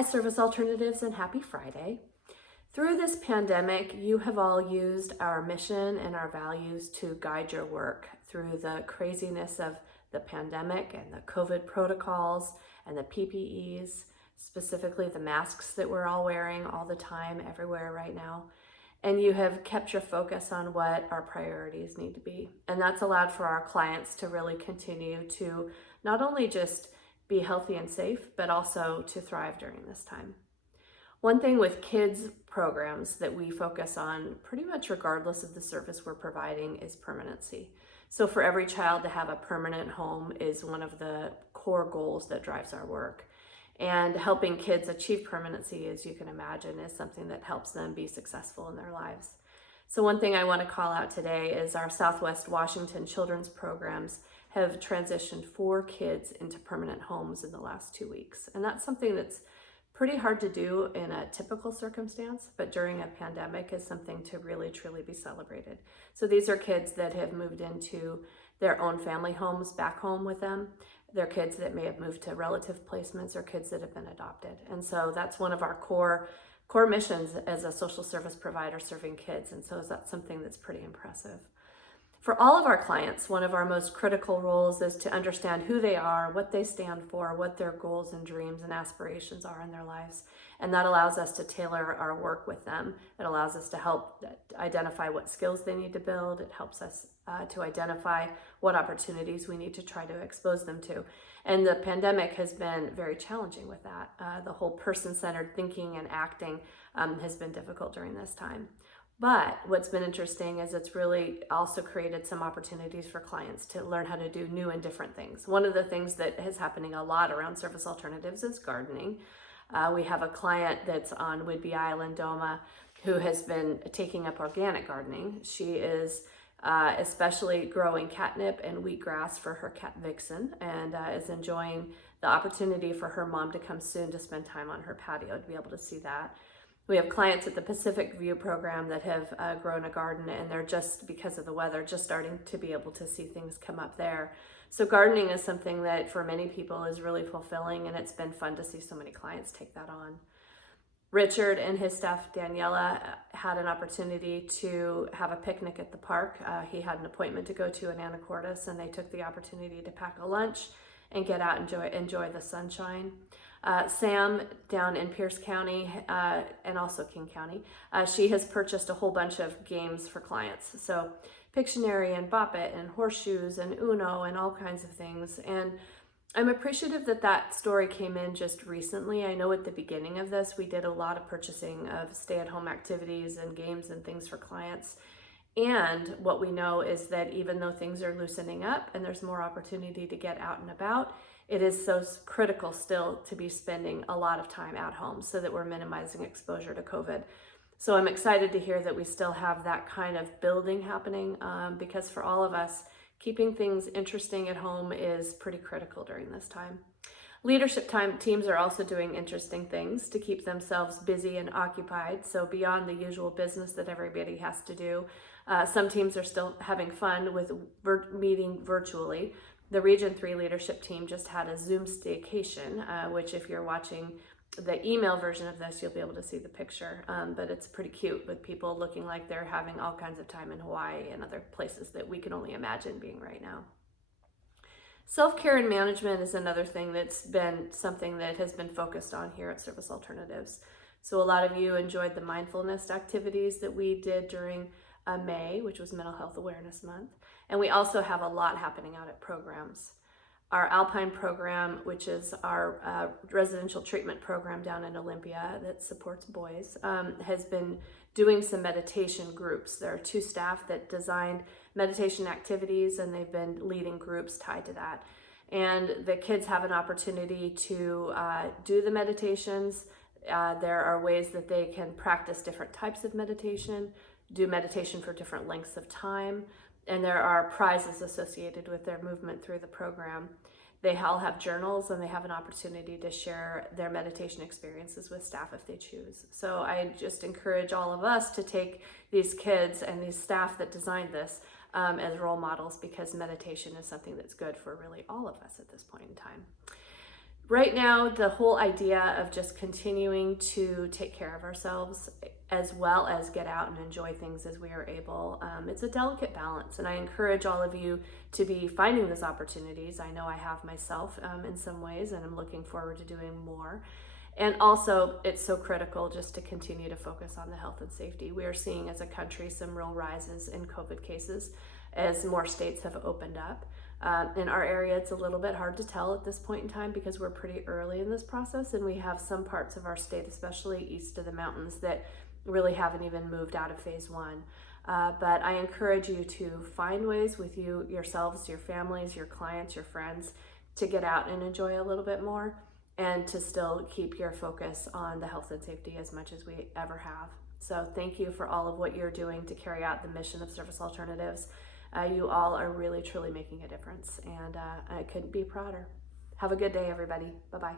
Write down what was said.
Hi, Service Alternatives, and happy Friday. Through this pandemic, you have all used our mission and our values to guide your work through the craziness of the pandemic and the COVID protocols and the PPEs, specifically the masks that we're all wearing all the time, everywhere right now. And you have kept your focus on what our priorities need to be. And that's allowed for our clients to really continue to not only just be healthy and safe, but also to thrive during this time. One thing with kids programs that we focus on pretty much regardless of the service we're providing is permanency. So for every child to have a permanent home is one of the core goals that drives our work. And helping kids achieve permanency, as you can imagine, is something that helps them be successful in their lives. So one thing I want to call out today is our Southwest Washington children's programs have transitioned 4 kids into permanent homes in the last 2 weeks. And that's something that's pretty hard to do in a typical circumstance, but during a pandemic is something to really truly be celebrated. So these are kids that have moved into their own family homes back home with them. They're kids that may have moved to relative placements or kids that have been adopted. And so that's one of our core missions as a social service provider serving kids. And so that's something that's pretty impressive. For all of our clients, one of our most critical roles is to understand who they are, what they stand for, what their goals and dreams and aspirations are in their lives. And that allows us to tailor our work with them. It allows us to help identify what skills they need to build. It helps us to identify what opportunities we need to try to expose them to. And the pandemic has been very challenging with that. The whole person-centered thinking and acting has been difficult during this time. But what's been interesting is it's really also created some opportunities for clients to learn how to do new and different things. One of the things that is happening a lot around Service Alternatives is gardening. We have a client that's on Whidbey Island, Doma, who has been taking up organic gardening. She is especially growing catnip and wheatgrass for her cat Vixen, and is enjoying the opportunity for her mom to come soon to spend time on her patio to be able to see that. We have clients at the Pacific View program that have grown a garden, and they're just, because of the weather, just starting to be able to see things come up there. So gardening is something that for many people is really fulfilling, and it's been fun to see so many clients take that on. Richard and his staff, Daniela, had an opportunity to have a picnic at the park. He had an appointment to go to in Anacortes, and they took the opportunity to pack a lunch and get out and enjoy the sunshine. Sam down in Pierce County and also King County, she has purchased a whole bunch of games for clients. So Pictionary and Bop It and Horseshoes and Uno and all kinds of things. And I'm appreciative that that story came in just recently. I know at the beginning of this, we did a lot of purchasing of stay-at-home activities and games and things for clients. And what we know is that even though things are loosening up and there's more opportunity to get out and about, it is so critical still to be spending a lot of time at home so that we're minimizing exposure to COVID. So I'm excited to hear that we still have that kind of building happening because for all of us, keeping things interesting at home is pretty critical during this time. Leadership teams are also doing interesting things to keep themselves busy and occupied. So beyond the usual business that everybody has to do, some teams are still having fun with meeting virtually. The Region 3 leadership team just had a Zoom staycation, which if you're watching the email version of this, you'll be able to see the picture. But it's pretty cute with people looking like they're having all kinds of time in Hawaii and other places that we can only imagine being right now. Self-care and management is another thing that's been something that has been focused on here at Service Alternatives. So a lot of you enjoyed the mindfulness activities that we did during May, which was Mental Health Awareness Month. And we also have a lot happening out at programs. Our Alpine program, which is our residential treatment program down in Olympia that supports boys, has been doing some meditation groups. There are 2 staff that designed meditation activities, and they've been leading groups tied to that. And the kids have an opportunity to do the meditations. There are ways that they can practice different types of meditation, do meditation for different lengths of time, and there are prizes associated with their movement through the program. They all have journals, and they have an opportunity to share their meditation experiences with staff if they choose. So I just encourage all of us to take these kids and these staff that designed this as role models, because meditation is something that's good for really all of us at this point in time. right now, the whole idea of just continuing to take care of ourselves as well as get out and enjoy things as we are able, it's a delicate balance. And I encourage all of you to be finding those opportunities. I know I have myself in some ways, and I'm looking forward to doing more. And also, it's so critical just to continue to focus on the health and safety. We are seeing as a country some real rises in COVID cases as more states have opened up. In our area, it's a little bit hard to tell at this point in time because we're pretty early in this process, and we have some parts of our state, especially east of the mountains, that really haven't even moved out of phase one. But I encourage you to find ways with yourselves, your families, your clients, your friends, to get out and enjoy a little bit more, and to still keep your focus on the health and safety as much as we ever have. So thank you for all of what you're doing to carry out the mission of Service Alternatives. You all are really, truly making a difference, and I couldn't be prouder. Have a good day, everybody. Bye-bye.